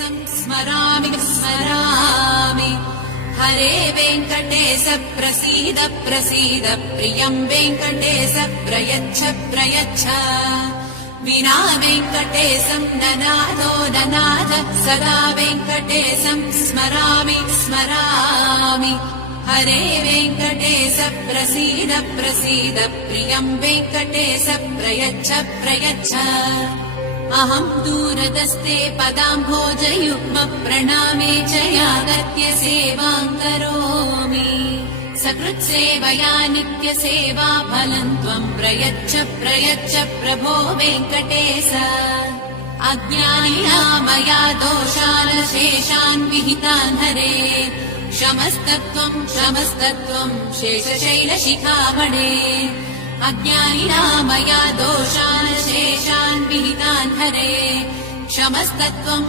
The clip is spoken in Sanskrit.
स्मरामि स्मरामि हरे वेङ्कटेश प्रसीद प्रसीद प्रियं वेङ्कटेश प्रयच्छ प्रयच्छ विना वेङ्कटेशं ननादो ननाद सदा वेङ्कटेशं स्मरामि स्मरामि हरे वेङ्कटेश प्रसीद प्रसीद प्रियं वेङ्कटेश प्रयच्छ प्रयच्छ अहं दूरदस्ते पदाम्भोजयुग्म प्रणामे च यागत्य सेवां करोमि सकृत्सेवया नित्यसेवा फलं त्वं प्रयच्छ प्रयच्छ प्रभो वेङ्कटेश अज्ञानिना मया दोषान् शेषान् विहितान् हरे क्षमस्तत्त्वं शेषशैलशिखामणे अज्ञानिना मया दोषान् शेषान् विहितान् हरे क्षमस्तत्त्वं